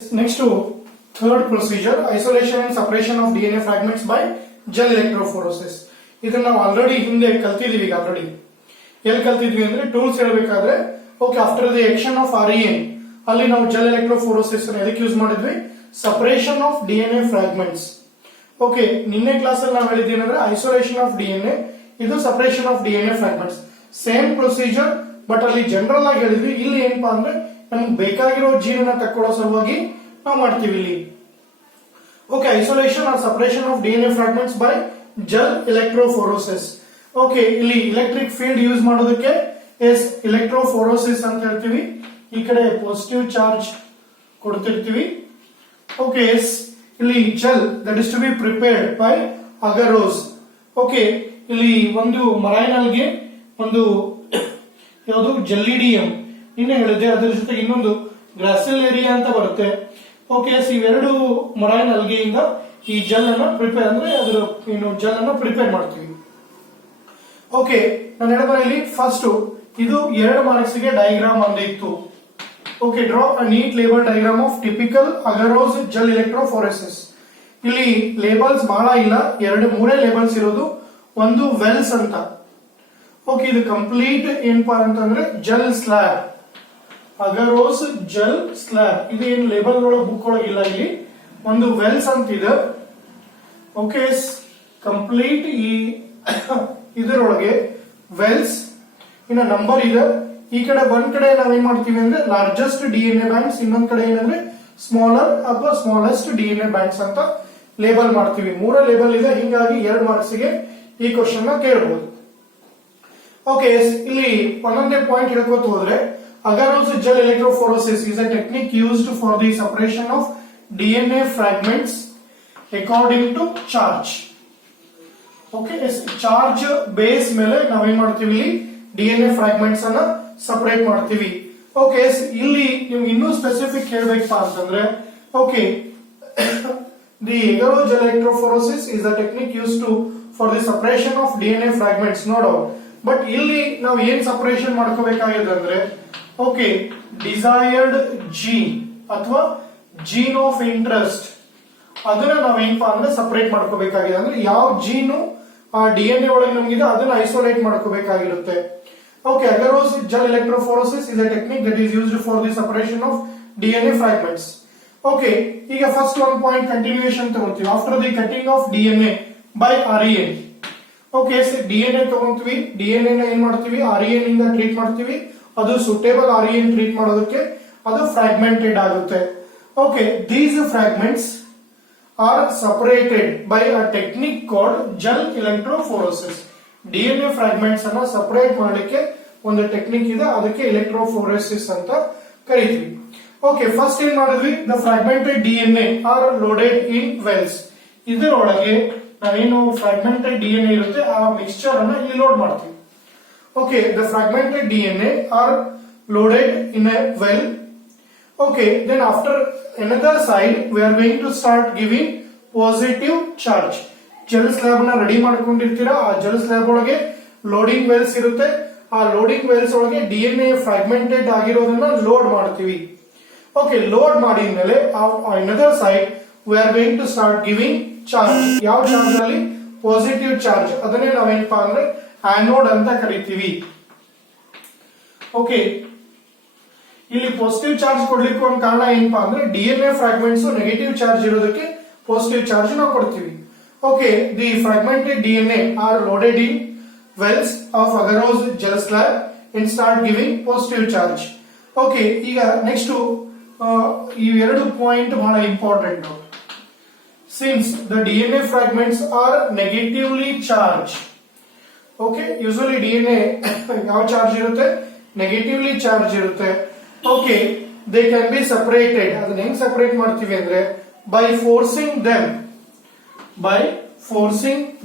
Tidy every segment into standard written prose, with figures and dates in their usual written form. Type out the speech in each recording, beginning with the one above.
Next to third procedure, isolation and separation of DNA fragments by gel electrophoresis. ಇದನ್ನ ನಾವು already ಹಿಂದೆ ಕಲ್ತಿದೀವಿ. ಎಲ್ಲಿ ಕಲ್ತಿದ್ವಿ ಅಂದ್ರೆ ಟೂಲ್ಸ್ ಹೇಳಬೇಕಾದ್ರೆ okay after the action of REN ಅಲ್ಲಿ ನಾವು ಜೆಲ್ ಎಲೆಕ್ಟ್ರೋಫೋರೋಸಿಸ್ ಎದಕ್ಕೆ ಯೂಸ್ ಮಾಡಿದ್ವಿ, separation of DNA fragments. Okay, ನಿನ್ನೆ ಕ್ಲಾಸ್ ಅಲ್ಲಿ ನಾವು ಹೇಳಿದ್ದೇನೆಂದ್ರೆ ಐಸೋಲೇಷನ್ ಆಫ್ DNA, ಇದು separation of DNA fragments. Same procedure, but ಅಲ್ಲಿ ಜನರಲ್ ಆಗಿ ಹೇಳಿದ್ವಿ. ಇಲ್ಲಿ ಏನಪ್ಪಾ ಅಂದ್ರೆ ನಮ್ಗೆ ಬೇಕಾಗಿರೋ ಜೀನ್ ಅನ್ನ ತಕ್ಕೊಳ್ಳೋ ಸಲುವಾಗಿ ನಾವು ಮಾಡ್ತೀವಿ ಇಲ್ಲಿ. Okay, isolation or separation of DNA fragments by gel electrophoresis. Okay, ಇಲ್ಲಿ ಎಲೆಕ್ಟ್ರಿಕ್ ಫೀಲ್ಡ್ ಯೂಸ್ ಮಾಡೋದಕ್ಕೆ ಎಲೆಕ್ಟ್ರೋಫೋರೋಸಿಸ್ ಅಂತ ಹೇಳ್ತೀವಿ. ಈ ಕಡೆ ಪಾಸಿಟಿವ್ ಚಾರ್ಜ್ ಕೊಡ್ತಿರ್ತೀವಿ. ಓಕೆ, ಇಲ್ಲಿ gel that is to be prepared by agarose. Okay, ಇಲ್ಲಿ ಒಂದು ಮರೈನ್ ಆಲ್ಗೆ, ಒಂದು ಯಾವುದು ಜೆಲ್ಲಿಡಿಯಂ ಇನ್ನೇ ಹೇಳಿದೆ, ಅದರ ಜೊತೆ ಇನ್ನೊಂದು ಗ್ರಾಸಿಲೇರಿಯಾ ಅಂತ ಬರುತ್ತೆ. ಓಕೆ, ಇವೆರಡು ಮರೈನ್ ಅಲ್ಗೆಯಿಂದ ಈ ಜೆಲ್ ಅನ್ನ ಪ್ರಿಪೇರ್ ಅಂದ್ರೆ ಅದರ ಜೆಲ್ ಅನ್ನ ಪ್ರಿಪೇರ್ ಮಾಡ್ತೀವಿ. ಓಕೆ, ನಾನು ಹೇಳಿದ ಇಲ್ಲಿ ಫಸ್ಟ್ ಇದು 2 ಮಾರ್ಕ್ಸ್ ಗೆ ಡಯಾಗ್ರಾಮ್ ಒಂದೇ ಇತ್ತು. Okay, draw a neat label diagram of typical agarose gel electrophoresis. ಇಲ್ಲಿ ಲೇಬಲ್ಸ್ ಬಹಳ ಇಲ್ಲ, 2-3 ಲೇಬಲ್ಸ್ ಇರೋದು. ಒಂದು ವೆಲ್ಸ್ ಅಂತ. ಓಕೆ, ಇದು ಕಂಪ್ಲೀಟ್ ಏನಪ್ಪಾ ಅಂತಂದ್ರೆ gel slab, agarose gel slab. ಇದು ಏನು ಲೇಬಲ್ ಒಳಗೆ ಬುಕ್ ಒಳಗಿಲ್ಲ. ಇಲ್ಲಿ ಒಂದು ವೆಲ್ಸ್ ಅಂತ ಇದೆ. ಓಕೆ, ಕಂಪ್ಲೀಟ್ ಈ ಇದರೊಳಗೆ ವೆಲ್ಸ್ ಇನ್ನ ನಂಬರ್ ಇದೆ. ಈ ಕಡೆ ಒಂದ್ ಕಡೆ ನಾವೇನ್ ಮಾಡ್ತೀವಿ ಅಂದ್ರೆ ಲಾರ್ಜೆಸ್ಟ್ DNA ಬ್ಯಾಂಕ್ಸ್, ಇನ್ನೊಂದ್ ಕಡೆ ಏನಂದ್ರೆ ಸ್ಮಾಲರ್ ಅಥವಾ ಸ್ಮಾಲೆಸ್ಟ್ DNA ಬ್ಯಾಂಕ್ಸ್ ಅಂತ ಲೇಬಲ್ ಮಾಡ್ತೀವಿ. 3 ಲೇಬಲ್ ಇದೆ, ಹೀಗಾಗಿ 2 ಮಾರ್ಕ್ಸ್ ಗೆ ಈ ಕ್ವಶನ್ ನ ಕೇಳಬಹುದು. ಓಕೆ, ಇಲ್ಲಿ ಒಂದೊಂದೇ ಪಾಯಿಂಟ್ ಹೇಳ್ಕೊತ ಹೋದ್ರೆ, agarose gel electrophoresis is a technique used for the separation of DNA fragments according to charge. Okay, charge base ಮೇಲೆ ನಾವೇನ್ ಮಾಡ್ತೀವಿ, DNA ಫ್ರಾಗ್ಮೆಂಟ್ಸ್ ಅನ್ನ ಸಪರೇಟ್ ಮಾಡ್ತೀವಿ. ಓಕೆ, ಇಲ್ಲಿ ನೀವು ಇನ್ನೂ ಸ್ಪೆಸಿಫಿಕ್ ಹೇಳ್ಬೇಕಪ್ಪ ಅಂತಂದ್ರೆ, okay, the agarose gel electrophoresis is a technique used for the separation of DNA fragments. ನೋಡೋ, ಬಟ್ ಇಲ್ಲಿ ನಾವು ಏನ್ ಸಪರೇಷನ್ ಮಾಡ್ಕೋಬೇಕಾಗಿದೆ ಅಂದ್ರೆ, ಓಕೆ, ಡಿಸೈರ್ಡ್ ಜೀನ್ ಅಥವಾ ಜೀನ್ ಆಫ್ ಇಂಟ್ರೆಸ್ಟ್, ಅದನ್ನ ನಾವೇನಪ್ಪಾ ಅಂದ್ರೆ ಸಪರೇಟ್ ಮಾಡ್ಕೋಬೇಕಾಗಿದೆ. ಅಂದ್ರೆ ಯಾವ ಜೀನು ಆ DNA ಒಳಗೆ ನಮಗಿದೆ ಅದನ್ನ ಐಸೋಲೇಟ್ ಮಾಡ್ಕೋಬೇಕಾಗಿರುತ್ತೆ. Okay, agarose gel electrophoresis is a technique that is used for the separation of DNA fragments. Okay, ಈಗ ಫಸ್ಟ್ ಒಂದು ಪಾಯಿಂಟ್ ಕಂಟಿನ್ಯೂಯೇಷನ್ ತಗೊಂತೀವಿ. After the cutting of DNA by REN. Okay, DNA ತಗೊಂತೀವಿ. DNA ನ ಏನ್ ಮಾಡ್ತೀವಿ, REN ಇಂದ treat ಮಾಡ್ತೀವಿ. ಅದು ಸೂಟೇಬಲ್ REN ಟ್ರೀಟ್ ಮಾಡೋದಕ್ಕೆ ಅದು ಫ್ರಾಗ್ಮೆಂಟೆಡ್ ಆಗುತ್ತೆ. Okay, these fragments are separated by a technique called gel electrophoresis. DNA fragments ಅನ್ನ ಸಪರೇಟ್ ಮಾಡಲಿಕ್ಕೆ ಒಂದು ಟೆಕ್ನಿಕ್ ಇದೆ, ಅದಕ್ಕೆ ಎಲೆಕ್ಟ್ರೋಫೋರೆಸಿಸ್ ಅಂತ ಕರೀತೀವಿ. ಓಕೆ, ಫಸ್ಟ್ ಏನ್ ಮಾಡಿದ್ವಿ, the fragmented DNA are loaded in wells. ಇದರೊಳಗೆ ನಾವೇನು ಫ್ರಾಗ್ಮೆಂಟೆಡ್ DNA ಇರುತ್ತೆ ಆ ಮಿಕ್ಸ್ಚರ್ ಅನ್ನ ಇಲ್ಲಿ ಲೋಡ್ ಮಾಡ್ತೀವಿ. Okay, the fragmented DNA are loaded in a well. Okay, then after another side we are going to start giving positive charge. Gel slab na ready ಮಾಡ್ಕೊಂಡಿರ್ತೀರಾ, ಆ gel slab ಒಳಗೆ loading wells ಇರುತ್ತೆ. ಆ loading wells ಒಳಗೆ DNA fragmented ಆಗಿರೋದನ್ನ load ಮಾಡ್ತೀವಿ. Okay, load ಮಾಡಿದ ಮೇಲೆ another side we are going to start giving charge. ಯಾವ charge ಅಲ್ಲಿ, ಪಾಸಿಟಿವ್ ಚಾರ್ಜ್. ಅದನ್ನೇ ನಾವೇನಪ್ಪಾ ಅಂದ್ರೆ ಆನೋಡ್ ಅಂತ ಕರಿತೀವಿ. ಓಕೆ, ಇಲ್ಲಿ ಪಾಸಿಟಿವ್ ಚಾರ್ಜ್ ಕೊಡ್ಲಿಕ್ಕೆ ಒಂದು ಕಾರಣ ಏನಪ್ಪಾ ಅಂದ್ರೆ DNA ಫ್ರಾಗ್ಮೆಂಟ್ಸ್ ನೆಗೆಟಿವ್ ಚಾರ್ಜ್ ಇರೋದಕ್ಕೆ ಪಾಸಿಟಿವ್ ಚಾರ್ಜ್ ನಾವು ಕೊಡ್ತೀವಿ. Okay, the fragmented DNA are loaded in wells of agarose gel slab and start giving positive charge. Okay, ಈಗ ನೆಕ್ಸ್ಟ್ ಈ 2 ಪಾಯಿಂಟ್ ಬಹಳ important. Since the DNA fragments are negatively charge. Okay, usually DNA ಯಾವ charge ಇರುತ್ತೆ, negatively charge ಇರುತ್ತೆ. Okay, they can be separated. ಅದನ್ನ ಹೆಂಗ್ separate ಮಾಡ್ತೀವಿ ಅಂದ್ರೆ by forcing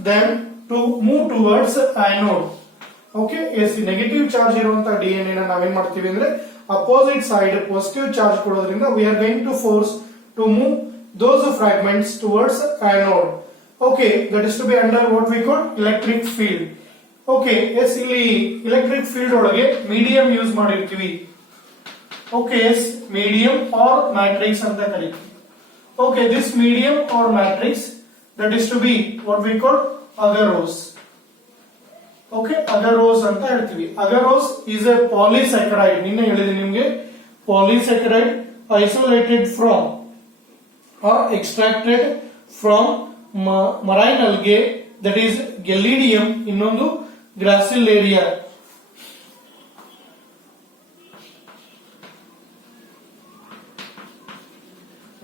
them to move towards anode. Okay, negative charge ಇರುವಂತ DNA ನ ನಾವೇನ್ ಮಾಡ್ತೀವಿ ಅಂದ್ರೆ ಅಪೋಸಿಟ್ ಸೈಡ್ ಪಾಸಿಟಿವ್ ಚಾರ್ಜ್ ಕೊಡೋದ್ರಿಂದ we are going to force to move those fragments towards anode. Okay, that is to be under what we call electric field. Okay, ಇಲ್ಲಿ electric field ಒಳಗೆ medium use ಮಾಡಿರ್ತೀವಿ. Okay, yes, medium or matrix ಅಂತ ಕರೀತೀವಿ. Okay, this medium or matrix that is to be what we call agarose. Okay, agarose ಅಂತ ಹೇಳ್ತೀವಿ. Agarose is a polysaccharide. ನಿನ್ನೆ ಹೇಳಿದೆ ನಿಮಗೆ polysaccharide isolated from or extracted from marine algae, that is Gellidium, ಇನ್ನೊಂದು Gracilaria.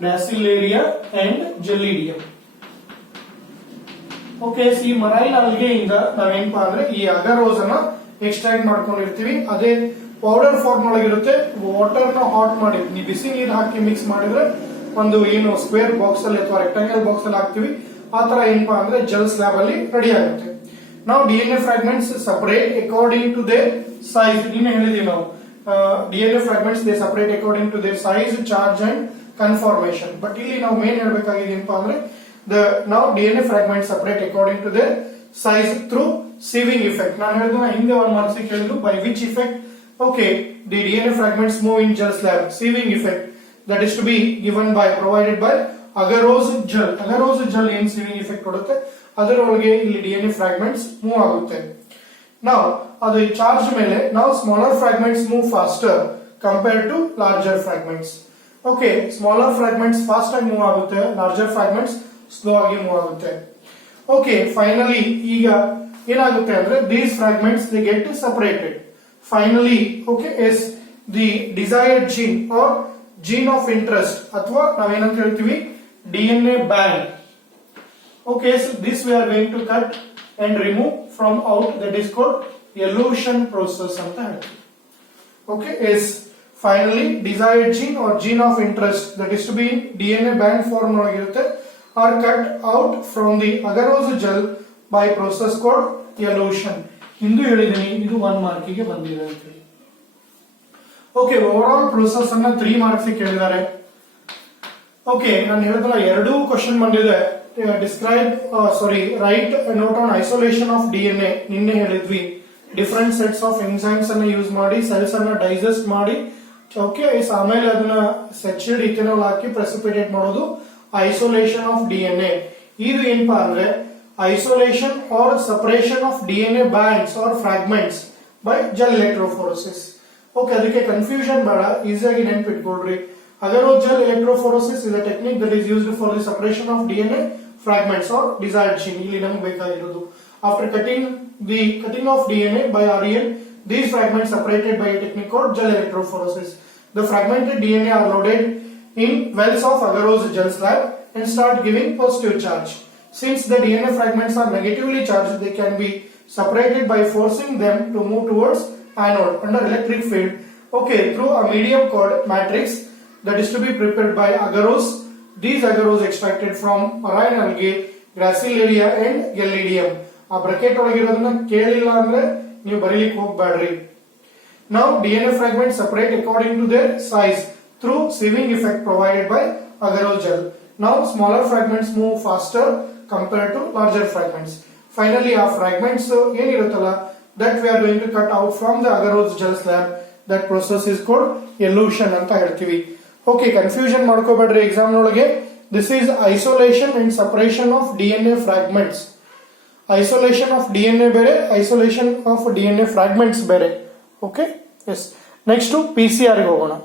Gracilaria and Gellidium. Okay, ಈ marine algae ಇಂದ ನಾವೇನಪ್ಪಾ ಅಂದ್ರೆ ಈ ಅಗರೋಸ್ ಅನ್ನ ಎಕ್ಸ್ಟ್ರಾಕ್ಟ್ ಮಾಡ್ಕೊಂಡಿರ್ತೀವಿ. ಅದೇ ಪೌಡರ್ ಫಾರ್ಮ್ ಒಳಗಿರುತ್ತೆ. ವಾಟರ್ ನ ಹಾಟ್ ಮಾಡಿ ಬಿಸಿ ನೀರು ಹಾಕಿ ಮಿಕ್ಸ್ ಮಾಡಿದ್ರೆ ಒಂದು ಏನು ಸ್ಕ್ವೇರ್ ಬಾಕ್ಸ್ ಅಲ್ಲಿ ಅಥವಾ ರೆಕ್ಟಾಂಗಲ್ ಬಾಕ್ಸ್ ಅಲ್ಲಿ ಹಾಕ್ತಿವಿ. ಆ ತರ ಏನಪ್ಪಾ ಅಂದ್ರೆ ಜೆಲ್ ಸ್ಲಾಬ್ ಅಲ್ಲಿ ರೆಡಿ ಆಗುತ್ತೆ. ನಾವು DNA fragments separate according to their size. ನಿನ್ನೆ ಹೇಳಿದೀವಿ ನಾವು DNA fragments they separate according to their size, charge and conformation. But ಇಲ್ಲಿ ನಾವು ಮೇನ್ ಹೇಳ್ಬೇಕಾಗಿದೆ ಏನಪ್ಪಾ ಅಂದ್ರೆ now DNA fragments separate according to their size through sieving effect. ನಾನು ಹೇಳಿದ್ನ ಹಿಂದೆ ಒಂದು ಮಾರ್ಕ್ಸ್ ಕೇಳಿದ್ರು by which effect. Okay, the DNA fragments move in gel slab. Sieving effect that is to be given by provided by agarose gel. Agarose gel ಏನ್ sieving effect ಕೊಡುತ್ತೆ ಅದರೊಳಗೆ ಇಲ್ಲಿ DNA fragments move ಆಗುತ್ತೆ. Now ಅದು charge ಮೇಲೆ now smaller fragments move faster compared to larger fragments. Okay, smaller fragments fast ಆಗಿ move ಆಗುತ್ತೆ, larger fragments slow ಆಗಿ ಮೂವ್ ಆಗುತ್ತೆ. ಓಕೆ, ಫೈನಲಿ ಈಗ ಏನಾಗುತ್ತೆ ಅಂದ್ರೆ these fragments they get separated. Finally okay, as the desired gene or gene of interest ಅಥವಾ ನಾವೇನಂತ ಹೇಳ್ತೀವಿ DNA band. Okay, so this we are going to cut and remove from out, that is called elution process ಅಂತ ಹೇಳ್ತೀವಿ. Okay, as finally desired gene or gene of interest that is to be DNA band form ಒಳಗಿರುತ್ತೆ are cut out from the agarose gel by process called elution. Hindu ಹೇಳಿದೀನಿ, ಇದು 1 ಮಾರ್ಕಿಗೆ ಬಂದಿದೆ ಅಂತ ಹೇಳಿ. Okay, over all process ಅನ್ನ 3 marks ಕೇಳಿದ್ದಾರೆ. Okay, ನಾನು ಹೇಳಿದ್ರಲ್ಲ 2 ಕ್ವಶನ್ ಬಂದಿದೆ. Describe write note on isolation of DNA. ನಿನ್ನೆ ಹೇಳಿದ್ವಿ ಡಿಫರೆಂಟ್ ಸೆಟ್ಸ್ ಆಫ್ ಎಂಜೈಮ್ಸ್ ಅನ್ನ ಯೂಸ್ ಮಾಡಿ ಸೆಲ್ಸ್ ಅನ್ನ ಡೈಜೆಸ್ಟ್ ಮಾಡಿ, ಓಕೆ, ಆಮೇಲೆ ಅದನ್ನ ಸೆಚುರೇಟ್ ಇಥೆನಾಲ್ ಹಾಕಿ ಪ್ರೆಸಿಪಿಟೇಟ್ ಮಾಡೋದು ಐಸೋಲೇಷನ್ ಆಫ್ ಡಿಎನ್ಎ. ಇದು ಏನಪ್ಪಾ ಅಂದ್ರೆ isolation or separation of DNA bands or fragments by gel electrophoresis. Okay, ಅದಕ್ಕೆ ಕನ್ಫ್ಯೂಷನ್ ಬೇಡ, ಈಸಿಯಾಗಿ ನೆನ್ಪಿಟ್ಕೊಳ್ರಿ. Agarose gel electrophoresis is a technique that is used for the separation of DNA fragments R desired gene. ಇಲ್ಲಿ ನಮಗೆ ಬೇಕಾಗಿರೋದು after cutting of DNA by RNA, these fragments separated by a technique called gel electrophoresis. The fragmented DNA are loaded in wells of agarose gel slab and start giving positive charge. Since the DNA fragments are negatively charged, they can be separated by forcing them to move towards anode under electric field. Okay, through a medium called matrix that is to be prepared by agarose. These agarose extracted from marine algae, Gracilaria and Gellidium. ಆ bracket ಒಳಗಿರೋದನ್ನ ಕೇಳಿಲ್ಲ ಅಂದ್ರೆ ನೀವು ಬರೀಲಿಕ್ಕೆ ಹೋಗಬೇಡ್ರಿ. Now DNA fragments separate according to their size through sieving effect provided by agarose gel. Now smaller fragments move faster compared to larger fragments. Finally, our fragments ಏನಿರುತ್ತಲ್ಲ that we are going to cut out from the agarose gel slab, that process is called elution ಅಂತ ಹೇಳ್ತೀವಿ. Okay, confusion ಮಾಡ್ಕೋಬೇಡ್ರಿ exam ನೊಳಗೆ. This is isolation and separation of DNA fragments. Isolation of DNA ಬೇರೆ, isolation of DNA fragments ಬೇರೆ. Okay, yes. Next PCR ಗೆ ಹೋಗೋಣ.